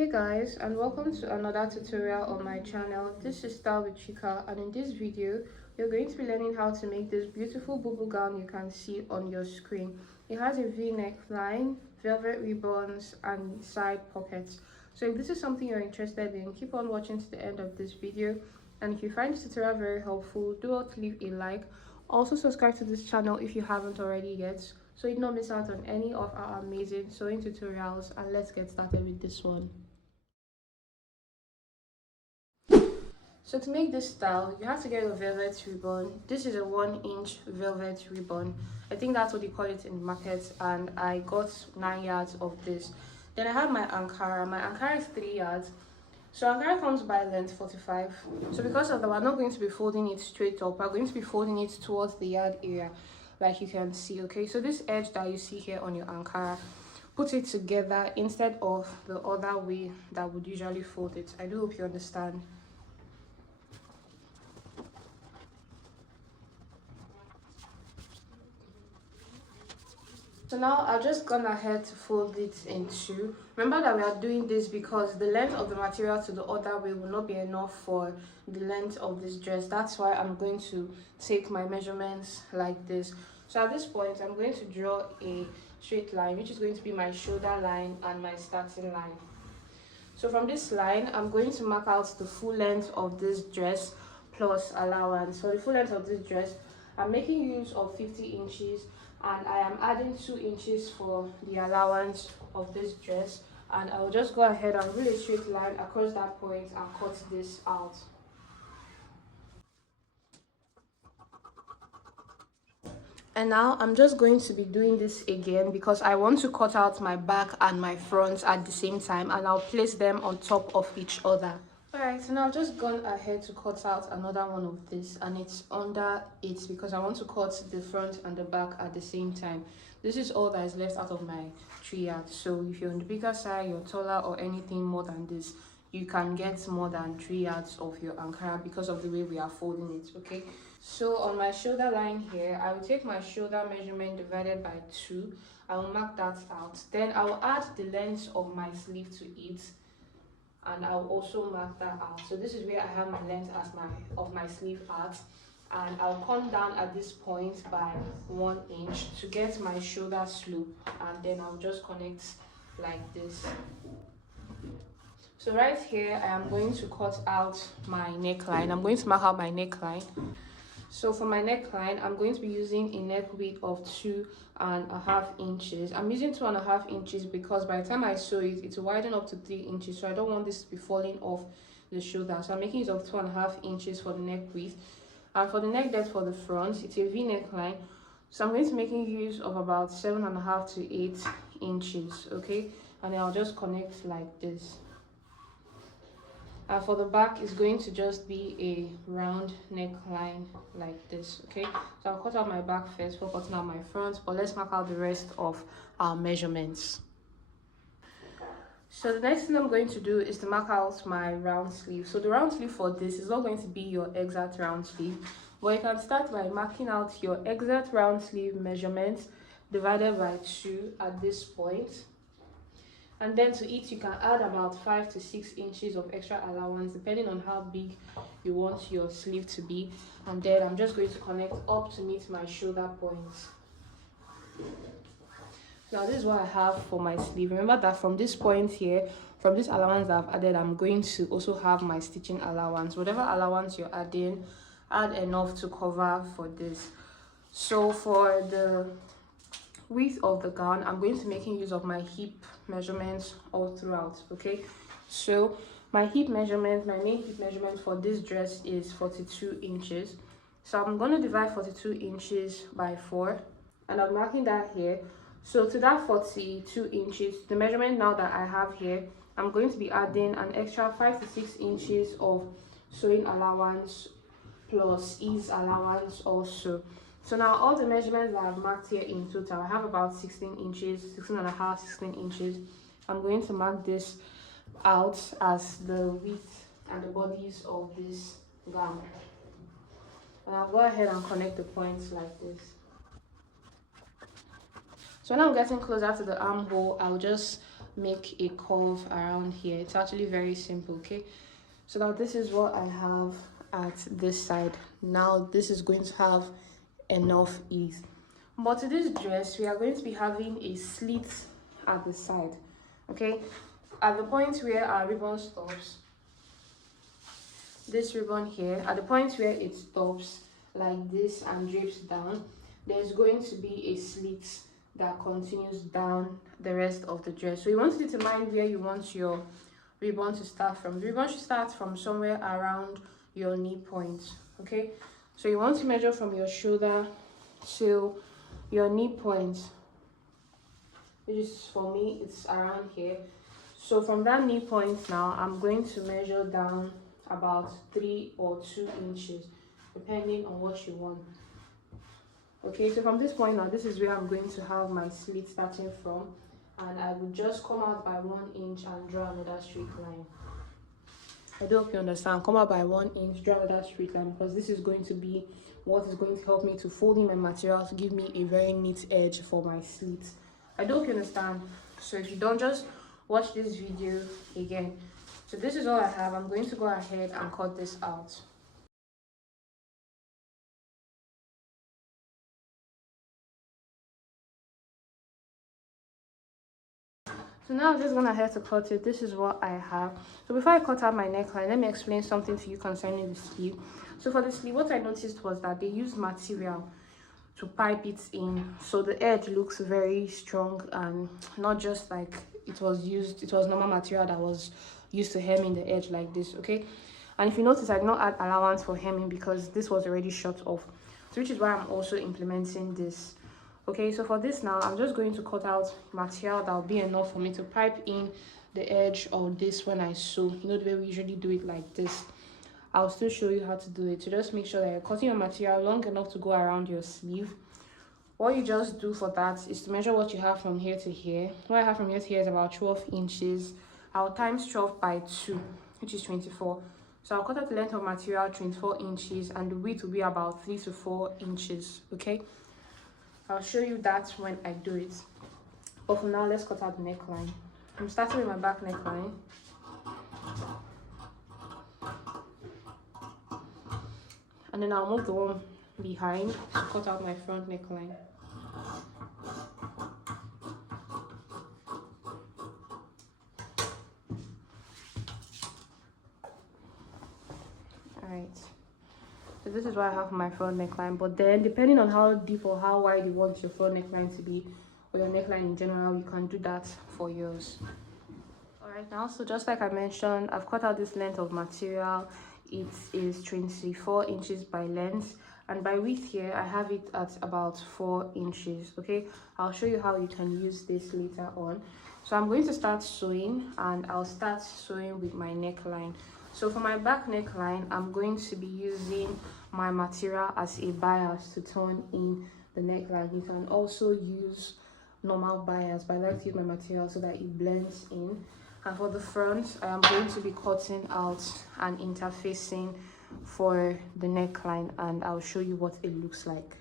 Hey guys, and welcome to another tutorial on my channel. This is Style with Chika, and in this video you're going to be learning how to make this beautiful bubble gown you can see on your screen. It has a v-neck line, velvet ribbons and side pockets. So if this is something you're interested in, keep on watching to the end of this video, and if you find this tutorial very helpful, do not leave a like. Also subscribe to this channel if you haven't already yet, so you don't miss out on any of our amazing sewing tutorials. And let's get started with this one. So to make this style, you have to get a velvet ribbon. This is a 1-inch velvet ribbon. I think that's what you call it in the market, and I got 9 yards of this. Then I have my Ankara. My Ankara is 3 yards. So Ankara comes by length 45. So because of that, we're not going to be folding it straight up. We're going to be folding it towards the yard area, like you can see. Okay, so this edge that you see here on your Ankara, put it together instead of the other way that would usually fold it. I do hope you understand. So now I've just gone ahead to fold it in two. Remember that we are doing this because the length of the material to the other way will not be enough for the length of this dress. That's why I'm going to take my measurements like this. So at this point, I'm going to draw a straight line, which is going to be my shoulder line and my starting line. So from this line, I'm going to mark out the full length of this dress plus allowance. For the full length of this dress, I'm making use of 50 inches. And I am adding 2 inches for the allowance of this dress, and I will just go ahead and rule a straight line across that point and cut this out. And now I'm just going to be doing this again because I want to cut out my back and my front at the same time, and I'll place them on top of each other. Alright, so now I've just gone ahead to cut out another one of this, and it's under it because I want to cut the front and the back at the same time. This is all that is left out of my 3 yards. So if you're on the bigger side, you're taller or anything more than this, you can get more than 3 yards of your Ankara because of the way we are folding it. Okay, so on my shoulder line here, I will take my shoulder measurement divided by 2. I will mark that out. Then I will add the length of my sleeve to it, and I'll also mark that out. So this is where I have my length as my sleeve at, and I'll come down at this point by 1 inch to get my shoulder slope, and then I'll just connect like this. So right here I am going to cut out my neckline. I'm going to mark out my neckline. So for my neckline, I'm going to be using a neck width of 2.5 inches. I'm using 2.5 inches because by the time I sew it, it will widen up to 3 inches. So I don't want this to be falling off the shoulder. So I'm making use of 2.5 inches for the neck width. And for the neck depth for the front, it's a V neckline. So I'm going to be making use of about 7.5 to 8 inches. Okay, and then I'll just connect like this. And for the back, it's going to just be a round neckline like this. Okay, so I'll cut out my back first before cutting out my front, but let's mark out the rest of our measurements. So the next thing I'm going to do is to mark out my round sleeve. So the round sleeve for this is not going to be your exact round sleeve, but you can start by marking out your exact round sleeve measurements divided by 2 at this point. And then to it, you can add about 5 to 6 inches of extra allowance depending on how big you want your sleeve to be. And then I'm just going to connect up to meet my shoulder points. Now this is what I have for my sleeve. Remember that from this point here, from this allowance that I've added, I'm going to also have my stitching allowance. Whatever allowance you're adding, add enough to cover for this. So for the width of the gown, I'm going to be making use of my hip measurements all throughout. Okay, so my hip measurement, my main hip measurement for this dress is 42 inches. So I'm going to divide 42 inches by 4, and I'm marking that here. So to that 42 inches, the measurement now that I have here, I'm going to be adding an extra 5 to 6 inches of sewing allowance plus ease allowance also. So now all the measurements that I've marked here in total, I have about 16 inches, 16.5, 16 inches. I'm going to mark this out as the width and the bodies of this gown. And I'll go ahead and connect the points like this. So when I'm getting closer to the armhole, I'll just make a curve around here. It's actually very simple. Okay, so now this is what I have at this side. Now this is going to have enough ease, but to this dress we are going to be having a slit at the side. Okay, at the point where our ribbon stops, this ribbon here, at the point where it stops like this and drapes down, there's going to be a slit that continues down the rest of the dress. So you want to determine where you want your ribbon to start from. The ribbon should start from somewhere around your knee point. Okay, so you want to measure from your shoulder to your knee point, which is, for me, it's around here. So from that knee point now, I'm going to measure down about 3 or 2 inches, depending on what you want. Okay, so from this point now, this is where I'm going to have my slit starting from, and I will just come out by 1 inch and draw another straight line. I do hope you understand. Come out by 1 inch, draw another straight line, because this is going to be what is going to help me to fold in my material to give me a very neat edge for my slit. I do hope you understand. So if you don't, just watch this video again. So this is all I have. I'm going to go ahead and cut this out. So now I'm just gonna have to cut it. This is what I have. So before I cut out my neckline, let me explain something to you concerning the sleeve. So for the sleeve, what I noticed was that they used material to pipe it in, so the edge looks very strong and not just like it was normal material that was used to hemming the edge like this. Okay, and if you notice, I did not add allowance for hemming because this was already shot off, so which is why I'm also implementing this. Okay, so for this now, I'm just going to cut out material that will be enough for me to pipe in the edge of this when I sew. You know, the way we usually do it like this. I'll still show you how to do it. So just make sure that you're cutting your material long enough to go around your sleeve. What you just do for that is to measure what you have from here to here. What I have from here to here is about 12 inches. I'll times 12 by 2, which is 24. So I'll cut out the length of material 24 inches and the width will be about 3 to 4 inches. Okay, I'll show you that when I do it. But for now, let's cut out the neckline. I'm starting with my back neckline. And then I'll move the one behind to cut out my front neckline. Alright, so this is what I have for my front neckline, but then depending on how deep or how wide you want your front neckline to be, or your neckline in general, you can do that for yours. Alright, now, so just like I mentioned, I've cut out this length of material. It is 24 inches by length, and by width here I have it at about 4 inches. Okay, I'll show you how you can use this later on. So I'm going to start sewing, and I'll start sewing with my neckline. So for my back neckline, I'm going to be using my material as a bias to turn in the neckline. You can also use normal bias, but I like to use my material so that it blends in. And for the front, I am going to be cutting out an interfacing for the neckline, and I'll show you what it looks like.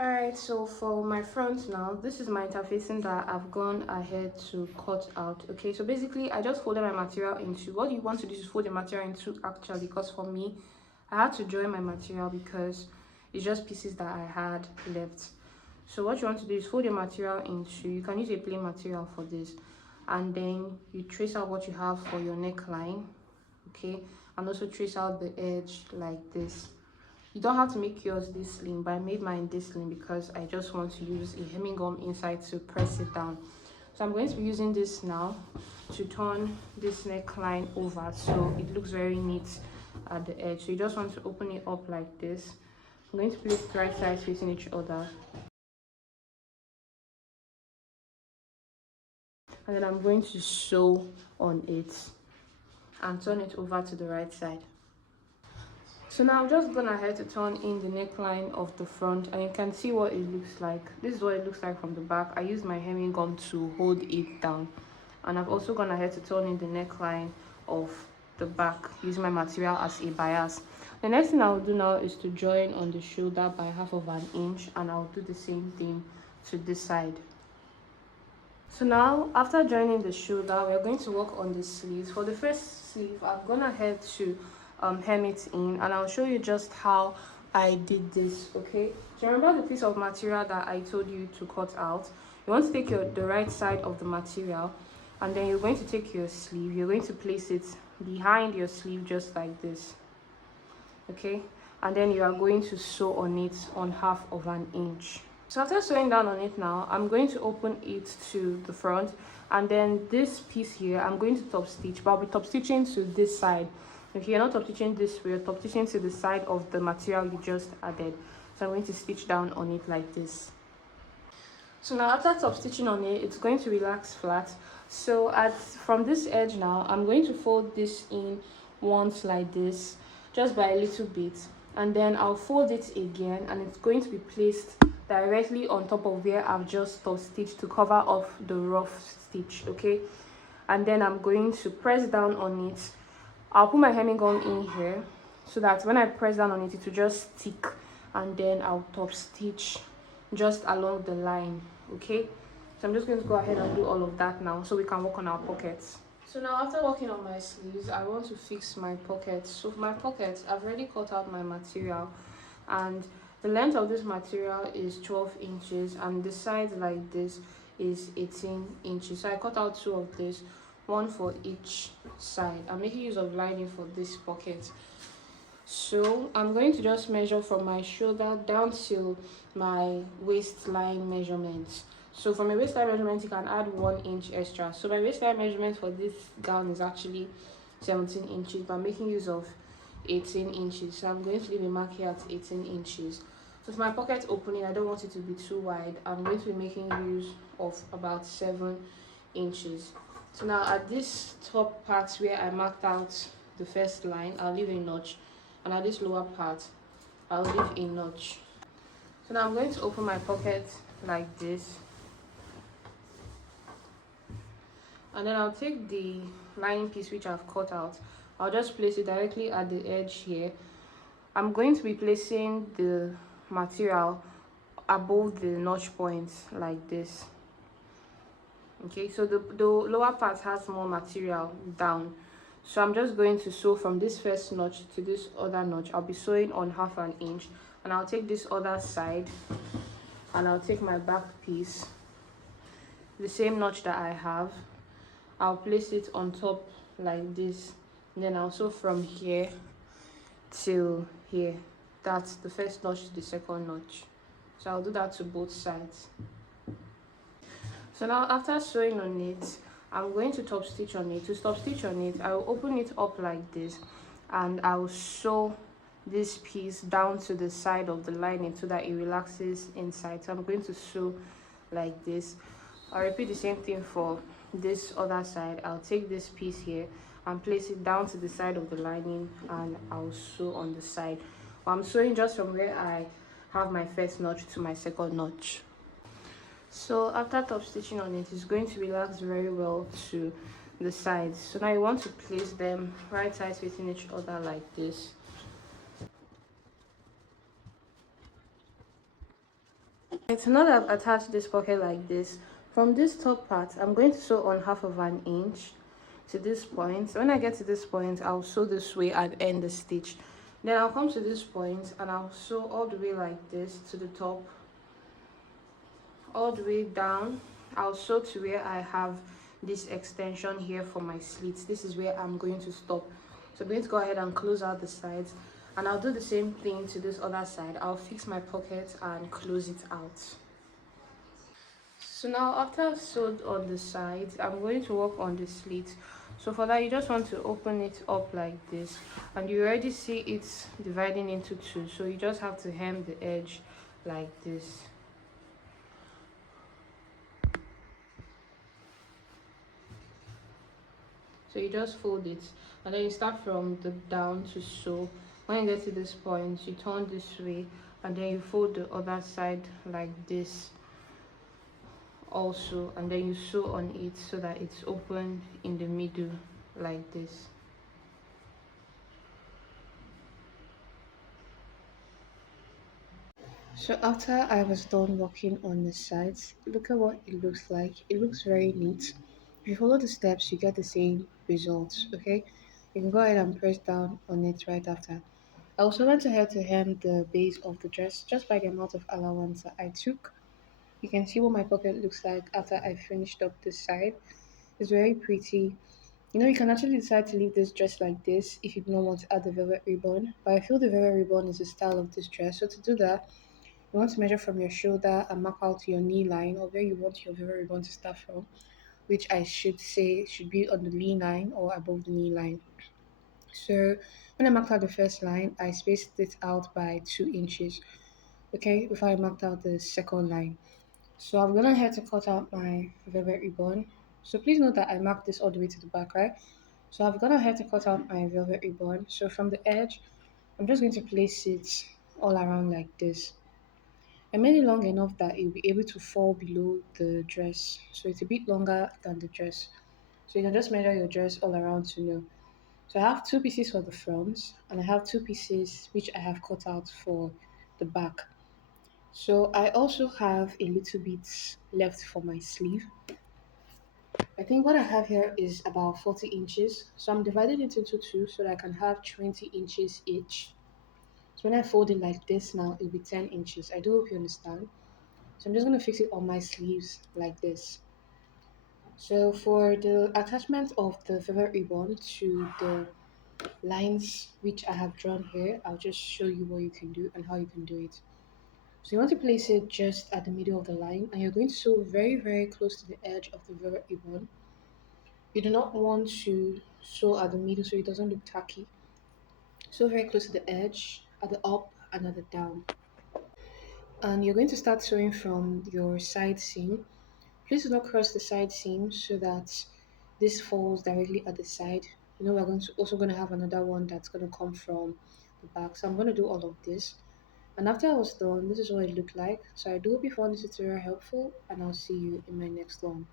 Alright, so for my front now, this is my interfacing that I've gone ahead to cut out. Okay, so basically I just folded my material into, what you want to do is fold the material into actually, because for me, I had to join my material because it's just pieces that I had left. So what you want to do is fold your material into, you can use a plain material for this, and then you trace out what you have for your neckline. Okay, and also trace out the edge like this. You don't have to make yours this slim, but I made mine this slim because I just want to use a hemming gum inside to press it down. So I'm going to be using this now to turn this neckline over so it looks very neat at the edge. So you just want to open it up like this. I'm going to place the right sides facing each other, and then I'm going to sew on it and turn it over to the right side. So now I'm just gonna ahead to turn in the neckline of the front, and you can see what it looks like. This is what it looks like from the back. I used my hemming gum to hold it down, and I've also gone ahead to turn in the neckline of the back using my material as a bias. The next thing I'll do now is to join on the shoulder by 1/2 inch, and I'll do the same thing to this side. So now, after joining the shoulder, we're going to work on the sleeves. For the first sleeve, I've gone ahead to hem it in, and I'll show you just how I did this. Okay, so remember the piece of material that I told you to cut out? You want to take the right side of the material, and then you're going to take your sleeve, you're going to place it behind your sleeve just like this. Okay, and then you are going to sew on it on 1/2 inch. So after sewing down on it now, I'm going to open it to the front, and then this piece here I'm going to top stitch, but I'll be top stitching to this side. If you're not top stitching this way, you're top stitching to the side of the material you just added. So I'm going to stitch down on it like this. So now after top stitching on it, it's going to relax flat. So from this edge now, I'm going to fold this in once like this, just by a little bit, and then I'll fold it again, and it's going to be placed directly on top of where I've just top stitched to cover off the rough stitch. Okay, and then I'm going to press down on it. I'll put my hemming gun in here so that when I press down on it, it will just stick, and then I'll top stitch just along the line. Okay, so I'm just going to go ahead and do all of that now so we can work on our pockets. So now, after working on my sleeves, I want to fix my pockets. So for my pockets, I've already cut out my material, and the length of this material is 12 inches, and the size like this is 18 inches. So I cut out 2 of this, one for each side. I'm making use of lining for this pocket. So I'm going to just measure from my shoulder down to my waistline measurement. So for my waistline measurement, you can add 1 inch extra. So my waistline measurement for this gown is actually 17 inches, but I'm making use of 18 inches. So I'm going to leave a mark here at 18 inches. So for my pocket opening, I don't want it to be too wide. I'm going to be making use of about 7 inches. So now at this top part where I marked out the first line, I'll leave a notch. And at this lower part, I'll leave a notch. So now I'm going to open my pocket like this, and then I'll take the lining piece which I've cut out. I'll just place it directly at the edge here. I'm going to be placing the material above the notch points like this. Okay, so the lower part has more material down. So I'm just going to sew from this first notch to this other notch. I'll be sewing on 1/2 inch, and I'll take this other side, and I'll take my back piece, the same notch that I have, I'll place it on top like this, and then I'll sew from here till here. That's the first notch to the second notch. So I'll do that to both sides. So now after sewing on it, I'm going to top stitch on it. To top stitch on it, I will open it up like this, and I will sew this piece down to the side of the lining so that it relaxes inside. So I'm going to sew like this. I'll repeat the same thing for this other side. I'll take this piece here and place it down to the side of the lining, and I'll sew on the side. I'm sewing just from where I have my first notch to my second notch. So after top stitching on it, it's going to relax very well to the sides. So now you want to place them right sides facing each other like this. It's now that I've attached this pocket like this, from this top part, I'm going to sew on 1/2 inch to this point. So when I get to this point, I'll sew this way and end the stitch. Then I'll come to this point and I'll sew all the way like this to the top, all the way down. I'll sew to where I have this extension here for my slits. This is where I'm going to stop. So I'm going to go ahead and close out the sides, and I'll do the same thing to this other side. I'll fix my pocket and close it out. So now after I've sewed on the sides, I'm going to work on the slit. So for that, you just want to open it up like this, and you already see it's dividing into two. So you just have to hem the edge like this. So you just fold it, and then you start from the down to sew. When you get to this point, you turn this way, and then you fold the other side like this also, and then you sew on it so that it's open in the middle like this. So after I was done working on the sides, look at what it looks like. It looks very neat. If you follow the steps, you get the same results, okay? You can go ahead and press down on it right after. I also went ahead to hem the base of the dress just by the amount of allowance that I took. You can see what my pocket looks like after I finished up this side. It's very pretty. You know, you can actually decide to leave this dress like this if you do not want to add the velvet ribbon. But I feel the velvet ribbon is the style of this dress. So to do that, you want to measure from your shoulder and mark out your knee line or where you want your velvet ribbon to start from, which I should say should be on the knee line or above the knee line. So when I marked out the first line, I spaced it out by 2 inches, okay, before I marked out the second line. So I'm gonna have to cut out my velvet ribbon. So please note that I marked this all the way to the back, right? So I've gone ahead to cut out my velvet ribbon. So from the edge, I'm just going to place it all around like this. I made it long enough that it will be able to fall below the dress. So it's a bit longer than the dress. So you can just measure your dress all around to know. So I have two pieces for the front and I have two pieces which I have cut out for the back. So I also have a little bit left for my sleeve. I think what I have here is about 40 inches. So I'm dividing it into two so that I can have 20 inches each. So when I fold it like this now, it'll be 10 inches. I do hope you understand. So I'm just going to fix it on my sleeves like this. So for the attachment of the velvet ribbon to the lines which I have drawn here, I'll just show you what you can do and how you can do it. So you want to place it just at the middle of the line and you're going to sew very very close to the edge of the velvet ribbon. You do not want to sew at the middle so it doesn't look tacky. Sew very close to the edge, at the up and at the down. And you're going to start sewing from your side seam. Please do not cross the side seam so that this falls directly at the side. You know, we're going to also going to have another one that's going to come from the back. So I'm going to do all of this. And after I was done, this is what it looked like. So I do hope you found this tutorial helpful and I'll see you in my next one.